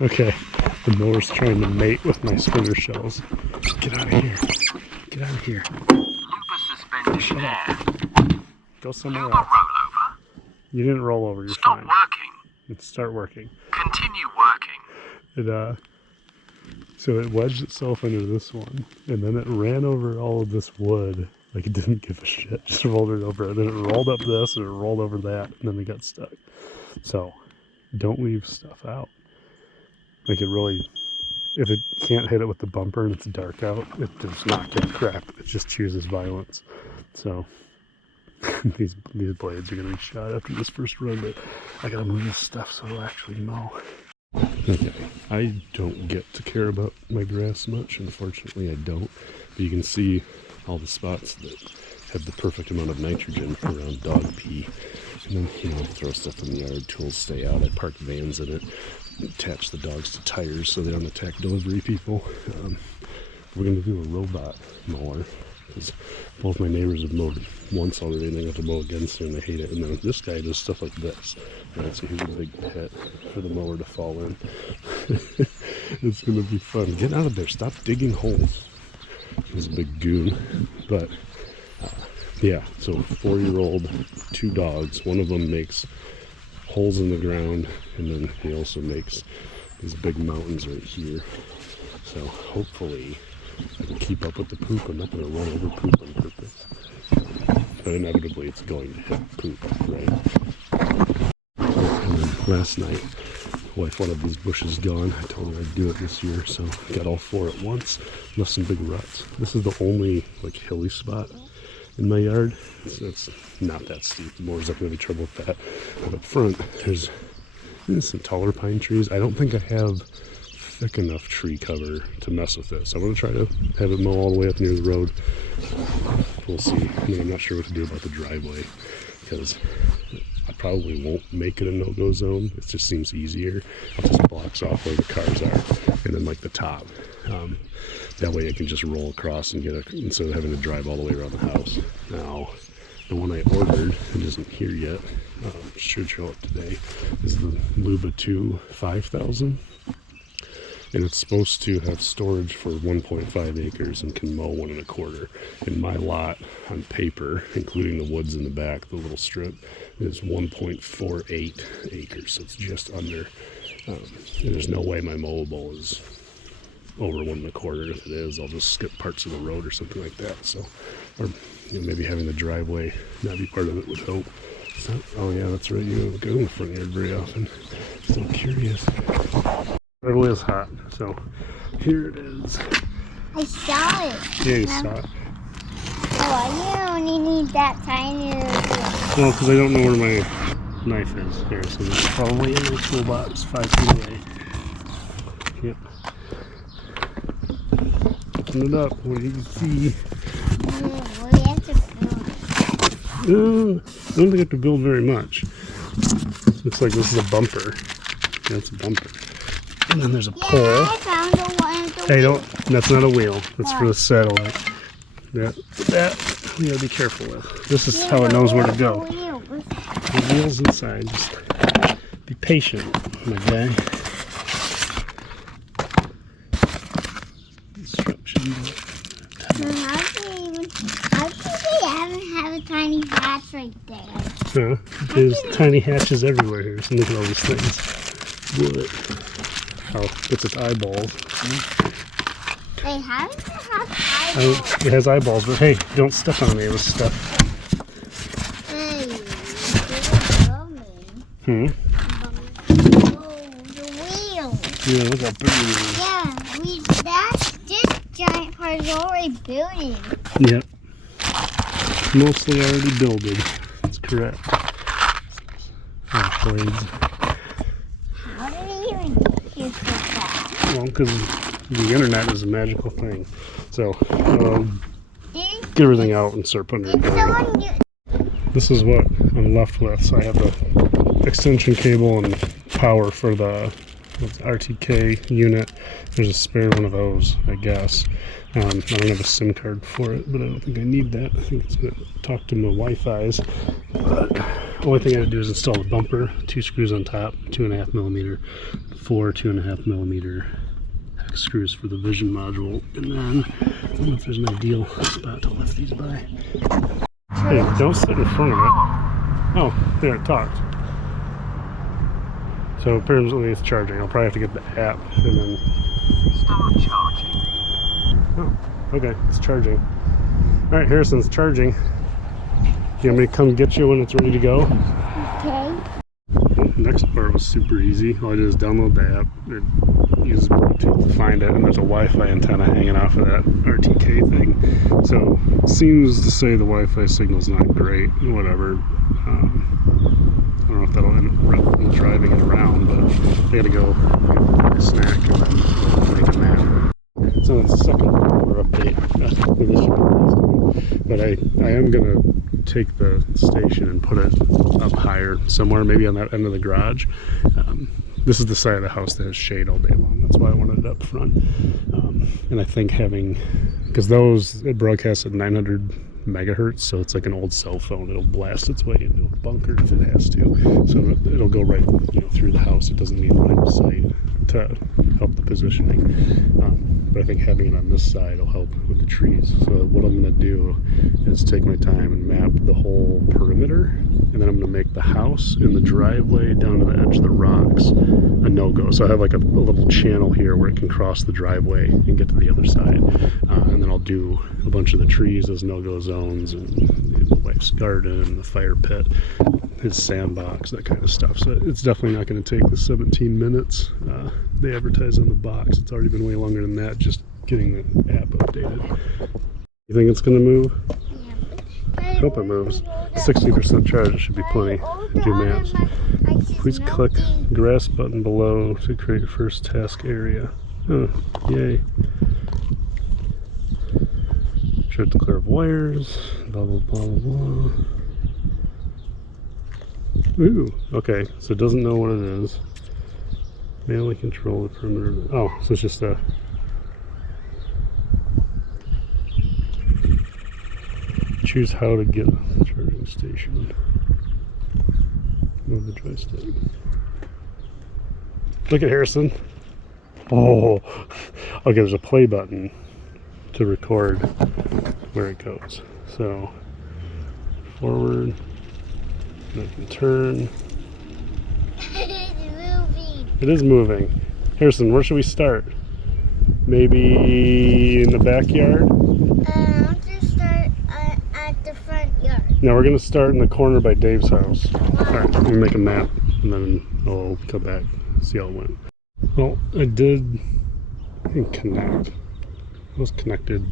Okay, the mower's trying to mate with my spinner shells. Get out of here. Get out of here. Luba suspended Shut in up. air. Go somewhere Luba else. rollover. You didn't roll over, you're Stop fine. working. Let's start working. Continue working. So it wedged itself into this one, and then it ran over all of this wood like it didn't give a shit. Just rolled it over, and then it rolled up this, and it rolled over that, and then it got stuck. So don't leave stuff out. Like it really, if it can't hit it with the bumper and it's dark out, it does not get crap. It just chooses violence. So these blades are gonna be shot after this first run, but I gotta move this stuff so it'll actually mow. Okay, I don't get to care about my grass much, unfortunately I don't, but you can see all the spots that have the perfect amount of nitrogen around dog pee, and then, throw stuff in the yard, tools stay out, I park vans in it, attach the dogs to tires so they don't attack delivery people. We're going to do a robot mower, because both my neighbors have mowed once already and they got to mow again soon, they hate it, and then this guy does stuff like this. Right, so here's a big pit for the mower to fall in. It's going to be fun. Get out of there, stop digging holes. He's a big goon, but yeah, so 4-year-old, 2 dogs, one of them makes holes in the ground, and then he also makes these big mountains right here. So hopefully I can keep up with the poop. I'm not going to run over poop on purpose, but inevitably it's going to hit poop, right? And then last night, my wife wanted these bushes gone. I told her I'd do it this year, so I got all 4 at once. Left some big ruts. This is the only hilly spot in my yard, so it's not that steep. The mower's not going to be trouble with that. But up front, there's some taller pine trees. I don't think I have thick enough tree cover to mess with this. I'm going to try to have it mow all the way up near the road. We'll see. I mean, I'm not sure what to do about the driveway, because I probably won't make it a no-go zone. It just seems easier. I'll just blocks off where the cars are, and then the top. That way I can just roll across and get instead of having to drive all the way around the house. Now, the one I ordered, it isn't here yet, should show up today, is the Luba 2 5000. And it's supposed to have storage for 1.5 acres and can mow 1 1/4. And my lot on paper, including the woods in the back, the little strip, is 1.48 acres. So it's just under. And there's no way my mowable is over 1 1/4. If it is, I'll just skip parts of the road or something like that. So, or maybe having the driveway not be part of it would help. So, oh yeah, that's right. You don't go in the front yard very often. So I'm curious. It was hot, so here it is. I saw it. Yeah, you saw it. Oh, you only need that tiny little thing. Well, because I don't know where my knife is here, so it's probably in my toolbox 5 feet away. Yep. Picking it up. What do you see? What do you have to build? I don't think I have to build very much. Looks like this is a bumper. That's a bumper. And then there's a pole. I found one of the Hey, don't. That's not a wheel. That's for the satellite. That we gotta be careful with. This is how it knows where to go. The wheel's inside. Just be patient, my guy. Instructions. How do they have a tiny hatch right there? There's tiny hatches everywhere here. So look at all these things. Wood. How it's its eyeballs. They haven't have eyeballs. It has eyeballs, but hey, don't step on any of this stuff. Hey, you're filming. Oh, the wheel. Yeah, look how big it is. Yeah, this giant part is already building. Yep. Mostly already builded. That's correct. Blades. How did they even use that? Well, because the internet is a magical thing. So, get everything out and start putting it together. This is what I'm left with. So I have the extension cable and power for the RTK unit. There's a spare one of those, I guess. I don't have a SIM card for it, but I don't think I need that. I think it's going to talk to my Wi-Fi's. But Only thing I had to do is install the bumper, 2 screws on top, 2.5 millimeter, 4 2.5 millimeter hex screws for the vision module, and then I don't know if there's an ideal spot to lift these by. Hey, don't sit in front of it. Oh, there it talked. So apparently it's charging. I'll probably have to get the app and then. Start charging. Oh, okay, it's charging. All right, Harrison's charging. You want me to come get you when it's ready to go? Okay. The next part was super easy. All I did is download the app. It uses Bluetooth to find it, and there's a Wi-Fi antenna hanging off of that RTK thing. So it seems to say the Wi-Fi signal's not great. Whatever. I don't know if that'll interrupt me driving it around, but I gotta go get a snack and then make a nap. So it's the second Robomower update. But I am gonna take the station and put it up higher somewhere, maybe on that end of the garage. This is the side of the house that has shade all day long. That's why I wanted it up front. And I think having, because it broadcasts at 900 megahertz, so it's like an old cell phone. It'll blast its way into a bunker if it has to. So it'll go right, through the house. It doesn't need line of sight to help the positioning. But I think having it on this side will help with the trees. So what I'm going to do is take my time and map the whole perimeter, and then I'm going to make the house and the driveway down to the edge of the rocks a no-go. So I have like a little channel here where it can cross the driveway and get to the other side. And then I'll do a bunch of the trees as no-go zones, and the wife's garden and the fire pit, his sandbox, that kind of stuff. So it's definitely not going to take the 17 minutes they advertise on the box. It's already been way longer than that, just getting the app updated. You think it's going to move? Yeah. I hope it moves. 60% charge, it should be plenty. Do maps. Please click grass button below to create your first task area. Oh, yay. Check the clear of wires, blah, blah, blah, blah, blah. Ooh, okay, so it doesn't know what it is. Manually control the perimeter. Oh, so it's just a... Choose how to get the charging station. Move the joystick. Look at Harrison. Oh, okay, there's a play button to record where it goes. So, forward, and I can turn. It is moving. Harrison, where should we start? Maybe in the backyard? I'll just start at the front yard. No, we're going to start in the corner by Dave's house. Alright, we'll make a map and then I'll come back and see how it went. Well, I did connect. I was connected.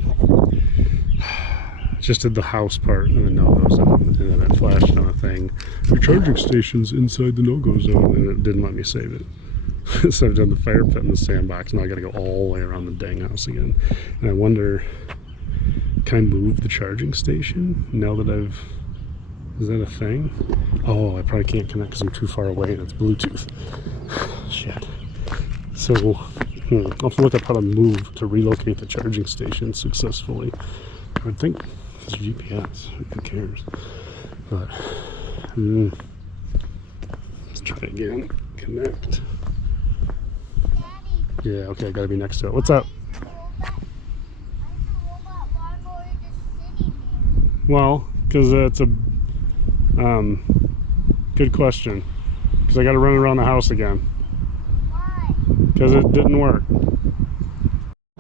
Just did the house part and the no-go zone, and then it flashed on a thing. Your charging station's inside the no-go zone, and it didn't let me save it. So I've done the fire pit and the sandbox. Now I got to go all the way around the dang house again. And I wonder, can I move the charging station now that I've... Is that a thing? Oh, I probably can't connect because I'm too far away and it's Bluetooth. Shit. So I'll have to look up how to move to relocate the charging station successfully. I would think it's GPS. Who cares? But let's try again. Connect. Yeah, okay, I gotta be next to it. What's up? Well, because it's a good question. Because I gotta run around the house again. Why? Because it didn't work.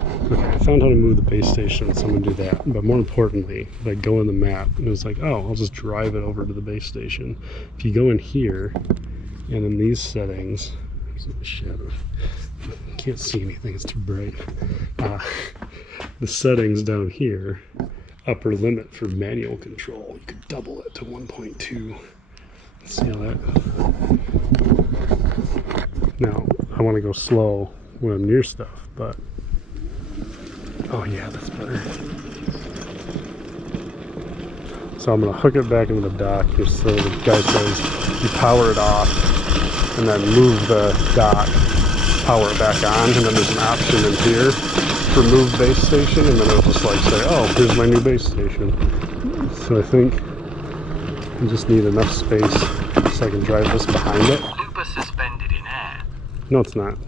Okay, I found how to move the base station, so I'm gonna do that. But more importantly, if I go in the map, and it's like, oh, I'll just drive it over to the base station. If you go in here, and in these settings, there's a shadow. Can't see anything, it's too bright. The settings down here, upper limit for manual control, you could double it to 1.2. Let's see how that... Now, I want to go slow when I'm near stuff, but... Oh yeah, that's better. So I'm going to hook it back into the dock, just so the guy says you power it off, and then move the dock, power it back on, and then there's an option in here for move base station, and then it'll just like say, oh, here's my new base station. So I think I just need enough space so I can drive this behind it. Luba suspended in air. No, it's not.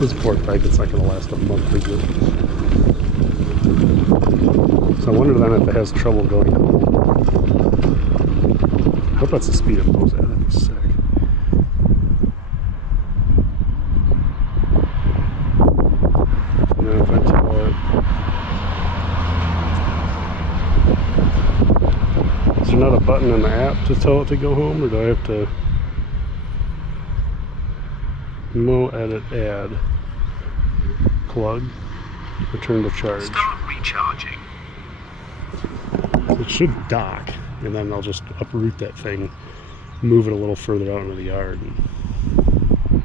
This poor bike, it's not going to last a month, is it? So I wonder then if it has trouble going home. I hope that's the speed it moves at. That'd be sick. And then if I tell it... Is there not a button in the app to tell it to go home, or do I have to... Mo edit add plug return to charge. Start recharging. It should dock, and then I'll just uproot that thing, move it a little further out into the yard, and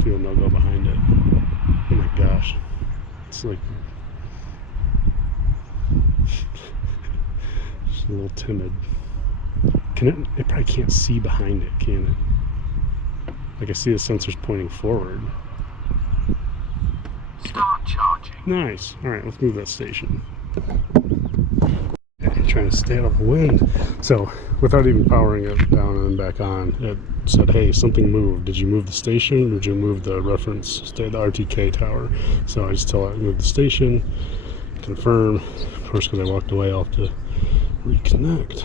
do a no-go behind it. Oh my gosh, it's like just a little timid. Can it probably can't see behind it, can it? Like I see the sensors pointing forward. Start charging. Nice. All right, let's move that station. Okay, trying to stay out of the wind. So, without even powering it down and then back on, it said, "Hey, something moved. Did you move the station, or did you move the reference, the RTK tower?" So I just tell it move the station, confirm. Of course, because I walked away, I'll have to reconnect.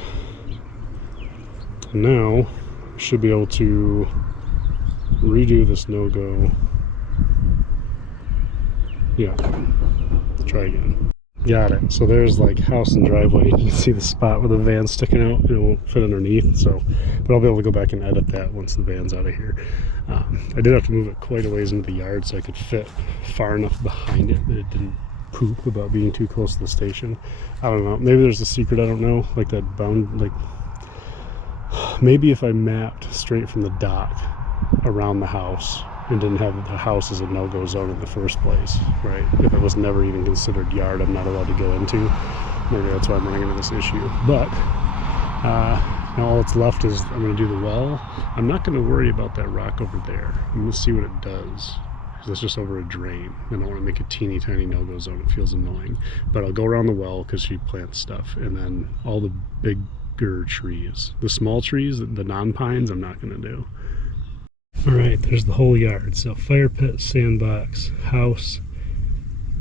And now I should be able to redo this no-go. Yeah, try again. Got it. So there's like house and driveway. You can see the spot where the van's sticking out. It won't fit underneath. So, but I'll be able to go back and edit that once the van's out of here. I did have to move it quite a ways into the yard so I could fit far enough behind it that it didn't poop about being too close to the station. I don't know. Maybe there's a secret I don't know. Like that bound, like maybe if I mapped straight from the dock around the house and didn't have the house as a no-go zone in the first place, right? If it was never even considered yard, I'm not allowed to go into. Maybe that's why I'm running into this issue. But now all that's left is I'm going to do the well. I'm not going to worry about that rock over there. I'm going to see what it does. Because it's just over a drain. I don't want to make a teeny tiny no-go zone. It feels annoying. But I'll go around the well because she plants stuff. And then all the bigger trees. The small trees, the non-pines, I'm not going to do. Alright, there's the whole yard. So fire pit, sandbox, house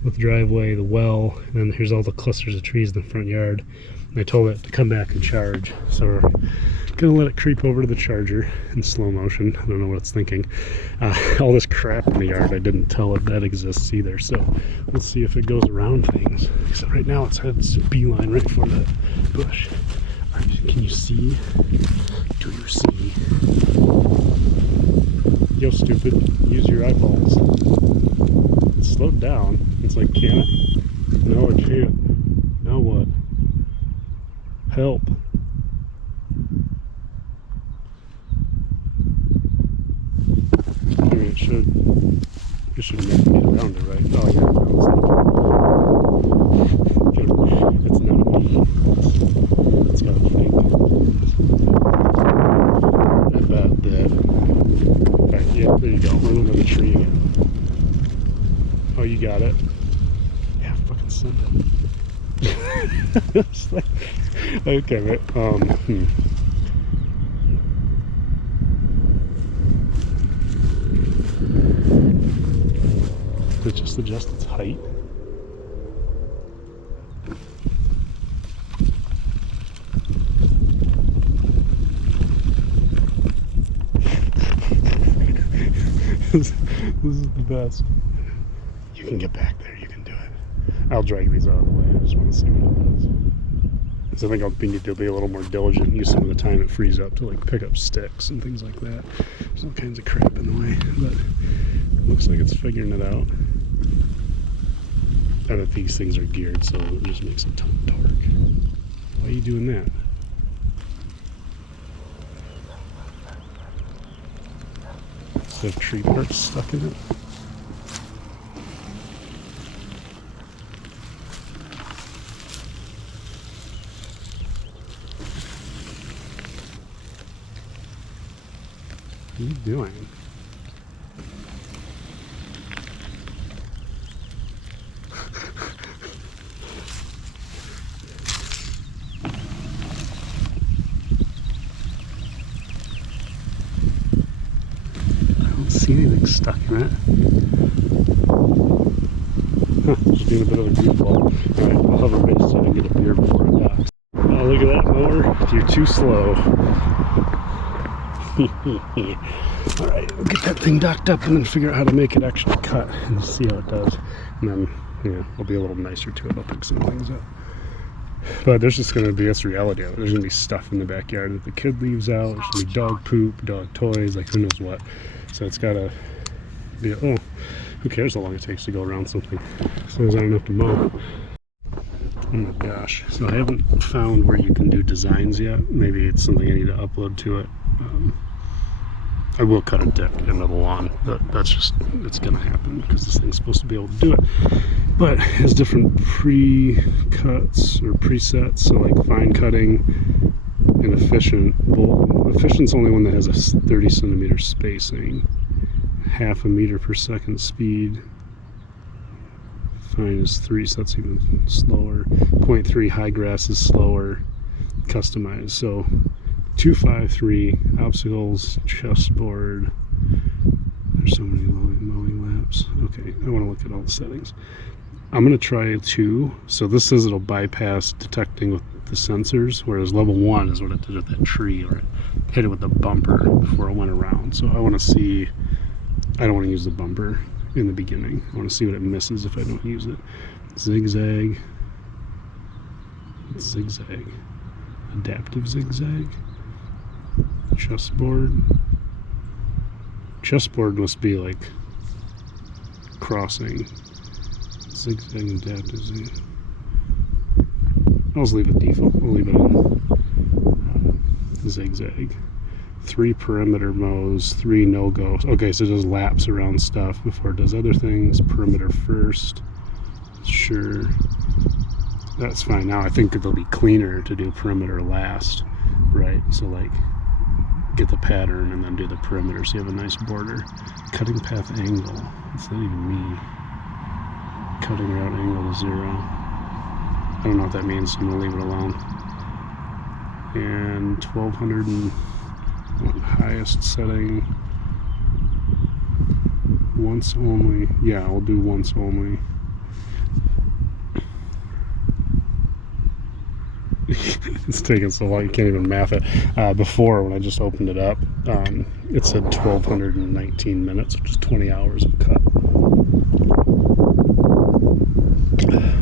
with driveway, the well, and then here's all the clusters of trees in the front yard. And I told it to come back and charge. So we're gonna let it creep over to the charger in slow motion. I don't know what it's thinking. All this crap in the yard, I didn't tell it that exists either. So we'll see if it goes around things. Except right now it's beeline right for that bush. Can you see? Do you see? Yo, stupid, use your eyeballs. It slowed down. It's like, can it? No, it can't. Now what? Help. I mean, it should make it get around it, right? Oh, yeah, no, it's not me. It's got to think. I bet that. Okay, yeah, there you go. Run over the tree again. Oh, you got it. Yeah, fucking send it. Okay, right. Did it just adjust its height? This is the best. You can get back there, you can do it. I'll drag these out of the way, I just want to see what it does. Because I think I'll need to be a little more diligent and use some of the time it frees up to like pick up sticks and things like that. There's all kinds of crap in the way, but it looks like it's figuring it out. I bet these things are geared so it just makes a ton of torque. Why are you doing that? Does it have tree parts stuck in it? What are you doing? see anything stuck in it. Huh, just being a bit of a goofball. Alright, I'll hover base so I can get a beer before it docks. Oh, look at that mower. You're too slow. Alright, we'll get that thing docked up and then figure out how to make it actually cut and see how it does. And then, yeah, I'll be a little nicer to it. I'll pick some things up. But there's just going to be, that's the reality of it. There's going to be stuff in the backyard that the kid leaves out. There's going to be dog poop, dog toys, like who knows what. So it's got to be, oh, who cares how long it takes to go around something as long as I don't have to mow. Oh my gosh. So I haven't found where you can do designs yet. Maybe it's something I need to upload to it. I will cut a deck into the lawn. That's just, it's going to happen because this thing's supposed to be able to do it. But it has different pre-cuts or presets, so like fine cutting and efficient. Well, efficient's only one that has a 30 centimeter spacing, half a meter per second speed. Fine is 3, so that's even slower. 0.3 high grass is slower. Customized. So 253 obstacles, chessboard. There's so many mowing laps. Okay, I want to look at all the settings. I'm going to try 2. So this says it'll bypass detecting with the sensors, whereas level 1 is what it did with that tree, or it hit it with the bumper before it went around. So I want to see, I don't want to use the bumper in the beginning. I want to see what it misses if I don't use it. Zigzag. Zigzag. Adaptive zigzag. Chessboard. Chessboard must be like crossing. Zigzag and adaptive zigzag. I'll just leave it default. We'll leave it in zigzag. 3 perimeter mows, 3 no-goes. Okay, so it does laps around stuff before it does other things. Perimeter first. Sure. That's fine. Now I think it'll be cleaner to do perimeter last, right? So like get the pattern and then do the perimeter so you have a nice border. Cutting path angle. What's that even mean? Cutting route angle to 0. I don't know what that means, so I'm going to leave it alone. And 1200 and highest setting. Once only. Yeah, I'll do once only. It's taking so long you can't even math it. Before, when I just opened it up, it said 1219 minutes, which is 20 hours of cut.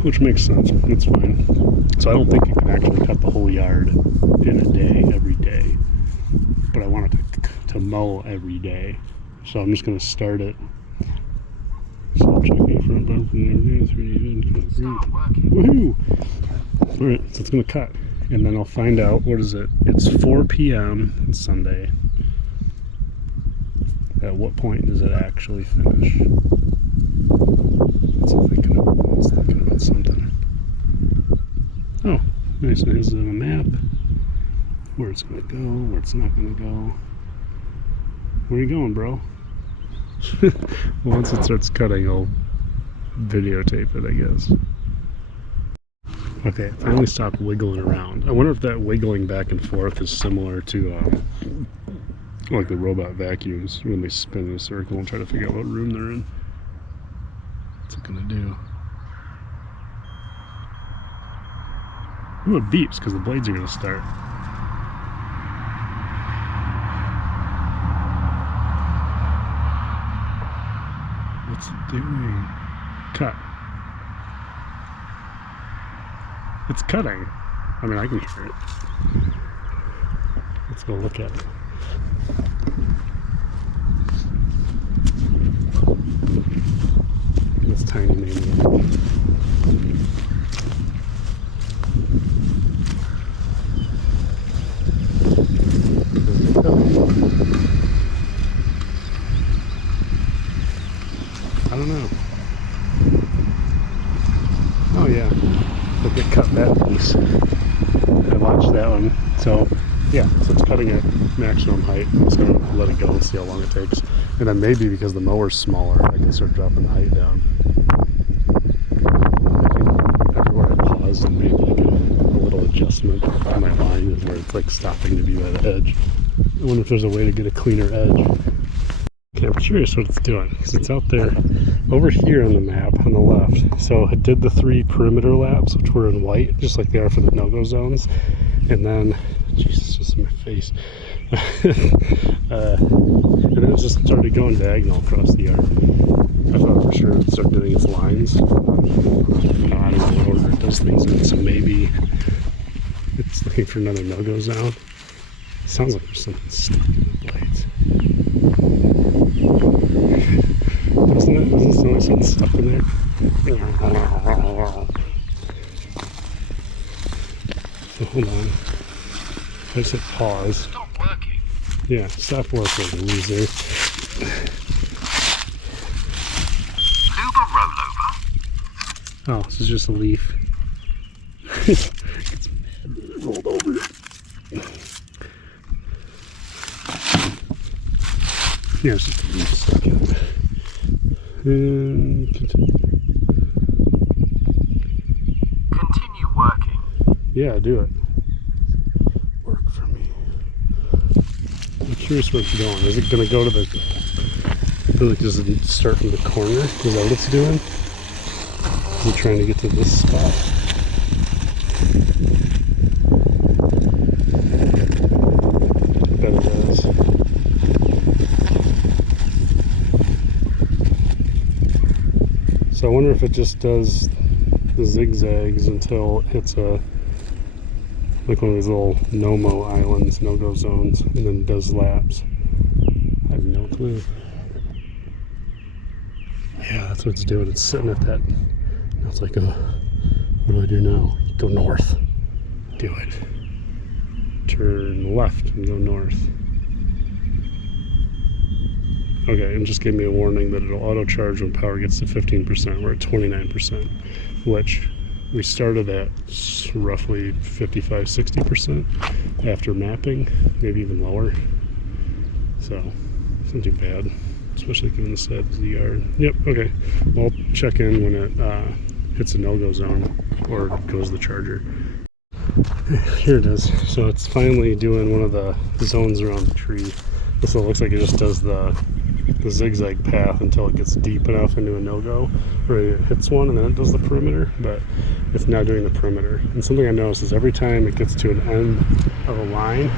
Which makes sense. It's fine. So I don't think you can actually cut the whole yard in a day, every day. But I want it to mow every day. So I'm just going to start it. So I'm checking front bumper. Woohoo! Alright, so it's going to cut. And then I'll find out, what is it? It's 4 p.m. on Sunday. At what point does it actually finish? It's thinking about something. Oh, nice. It has a map. Where it's going to go, where it's not going to go. Where are you going, bro? Once it starts cutting, I'll videotape it, I guess. Okay, it finally stopped wiggling around. I wonder if that wiggling back and forth is similar to like the robot vacuums when they spin in a circle and try to figure out what room they're in. What's it gonna do? Ooh, it beeps because the blades are gonna start. What's it doing? Cut. It's cutting. I mean, I can hear it. Let's go look at it. This tiny maniac. I don't know. Oh yeah, look at cut that piece. I watched that one. So yeah, so it's cutting at maximum height. I'm just gonna let it go and see how long it takes. And then maybe because the mower's smaller, I can start dropping the height down. I think everywhere I paused and made like a little adjustment to my line is where it's like stopping to be by the edge. I wonder if there's a way to get a cleaner edge. Okay, I'm curious what it's doing because it's out there over here on the map on the left. So it did the 3 perimeter laps, which were in white, just like they are for the no-go zones. And then, Jesus, just in my face. And then it just started going diagonal across the yard. I thought for sure it started doing its lines. I don't know what order it does things in, so maybe it's looking for another no-go zone. It sounds like there's something stuck in the blades. Doesn't it? Doesn't it sound like something stuck in there? So hold on. I just hit pause. Stop working. Yeah, stop working, loser. Luba rollover. Oh, this is just a leaf. It's mad that it rolled over. Yeah, it's just a leaf stuck in it. And Continue working. yeah, do it. Work for me. I'm curious where it's going. Is it going to go to the... Does it start from the corner? Is that what it's doing? Is it trying to get to this spot? I bet it does. So I wonder if it just does the zigzags until it hits a... like one of these little no-mo islands, no-go zones, and then does laps. I have no clue. Yeah, that's what it's doing. It's sitting at that. Now it's like, what do I do now? Go north. Do it. Turn left and go north. Okay, and just gave me a warning that it'll auto-charge when power gets to 15%. We're at 29%, which we started at roughly 55-60% after mapping, maybe even lower. So, it's not too bad, especially given the size of the yard. Yep, okay. Well, I'll check in when it hits a no-go zone or goes the charger. Here it is. So it's finally doing one of the zones around the tree. So it looks like it just does the zigzag path until it gets deep enough into a no-go where it hits one, and then it does the perimeter. But it's now doing the perimeter. And something I noticed is every time it gets to an end of a line,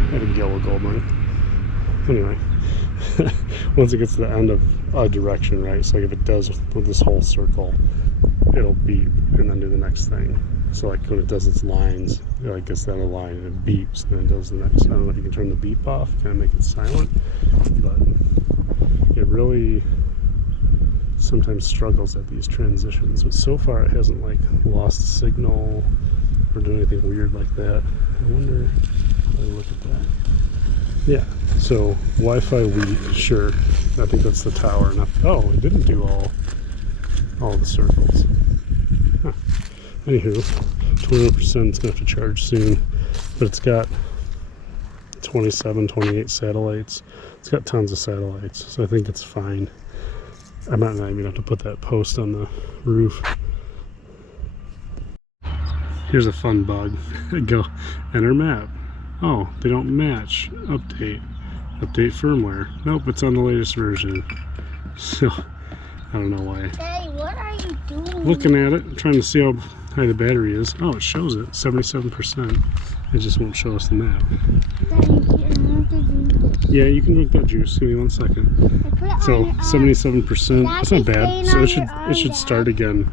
I had a yellow gold line. Anyway, once it gets to the end of a direction, right? So like if it does with this whole circle, it'll beep and then do the next thing. So like when it does its lines, it gets down the line and it beeps, and then it does the next. I don't know if you can turn the beep off, kind of make it silent, but it really sometimes struggles at these transitions. But so far it hasn't like lost signal or done anything weird like that. I wonder if I look at that. Yeah, so Wi-Fi weak, sure. I think that's the tower. Oh, it didn't do all the circles. Huh. Anywho, 21% is going to have to charge soon, but it's got 27, 28 satellites. It's got tons of satellites, so I think it's fine. I might not even have to put that post on the roof. Here's a fun bug. Go enter map. Oh, they don't match. Update firmware. Nope, it's on the latest version. So, I don't know why. Daddy, what are you doing? Looking at it, trying to see how high the battery is. Oh, it shows it, 77%. It just won't show us the map. Daddy, you have to do this. Yeah, you can drink that juice. Give me 1 second. I put it So, on your arm. 77%. That's not bad. So Staying on it should your start again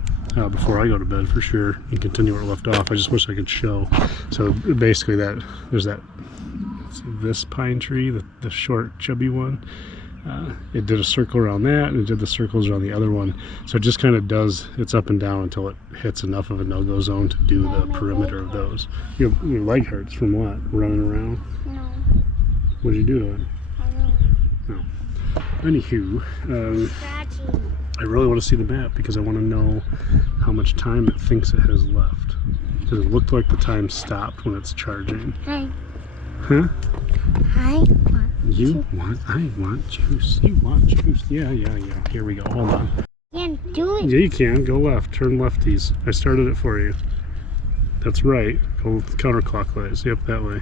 before I go to bed for sure and continue where it left off. I just wish I could show. So basically, there's this pine tree, the short chubby one. It did a circle around that, and it did the circles around the other one. So it just kind of does its up and down until it hits enough of a no-go zone to do the perimeter of those. Your leg hurts from what? Running around? No, What did you do to it? I don't know. Oh. Anywho, Scratching. I really want to see the map because I want to know how much time it thinks it has left. Because it looked like the time stopped when it's charging. Hi. Huh? I want I want juice. You want juice. Yeah. Here we go. Hold on. can't do it. Yeah, you can. Go left. Turn lefties. I started it for you. That's right. Go counterclockwise. Yep, that way.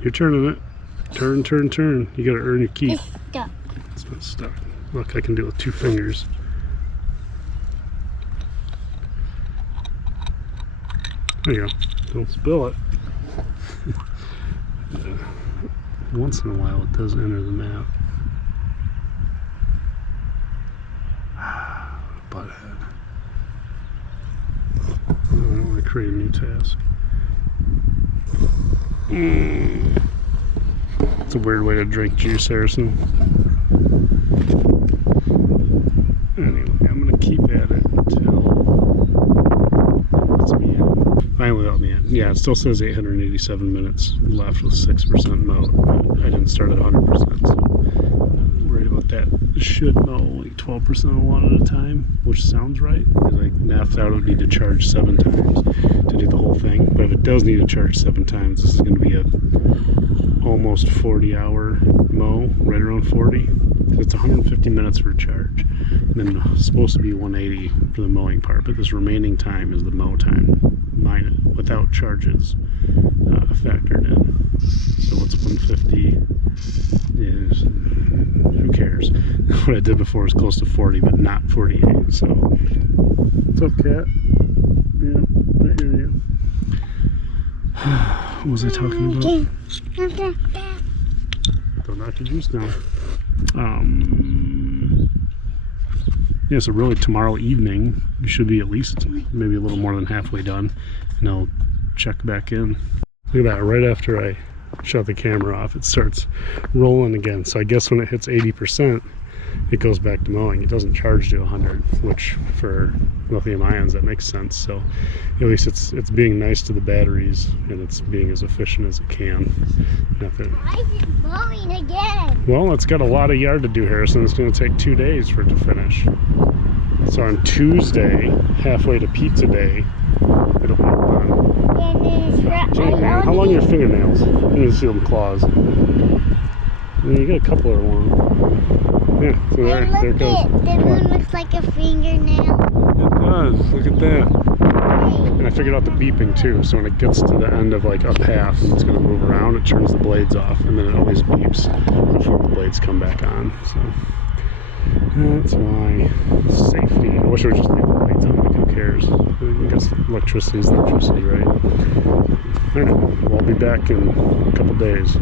You're turning it. Turn, turn, turn. You gotta earn your keep. It's stuck. It's not stuck. Look, I can do it with 2 fingers. There you go. Don't spill it. Once in a while it does enter the map. Butthead. I don't want to create a new task. It's a weird way to drink juice, Harrison. Anyway, I'm going to keep at it until it lets me in. Finally let me in. Yeah, it still says 887 minutes left with 6% mode. I didn't start at 100%, so I'm worried about that. It should mow like 12% of the lawn at a time, which sounds right, because I mathed out it would need to charge 7 times to do the whole thing. But if it does need to charge 7 times, this is going to be a almost 40-hour mow, right around 40. It's 150 minutes for a charge. And then it's supposed to be 180 for the mowing part, but this remaining time is the mow time, without charges factored in. So what's 150 is, who cares? What I did before was close to 40, but not 48. So, what's up, cat? Yeah, I hear you. What was I talking about? Don't knock your juice down. Yeah, so really tomorrow evening you should be at least maybe a little more than halfway done, and I'll check back in. Look at that, right after I shut the camera off it starts rolling again. So I guess when it hits 80% it goes back to mowing. It doesn't charge to 100, which for lithium ions that makes sense. So at least it's being nice to the batteries and it's being as efficient as it can. Nothing. Why is it mowing again? Well, it's got a lot of yard to do, Harrison. It's going to take 2 days for it to finish. So on Tuesday, halfway to pizza day, it'll be done. And it's How long are your fingernails? You need to see them claws. Yeah, you got a couple of long. Yeah, so there it goes. The moon looks like a fingernail. It does. Look at that. And I figured out the beeping too. So when it gets to the end of like a path and it's going to move around, it turns the blades off, and then it always beeps before the blades come back on. So that's why safety. I wish I would just leave the lights on. Like, who cares? I guess electricity is electricity, right? All right. Well, I'll be back in a couple days.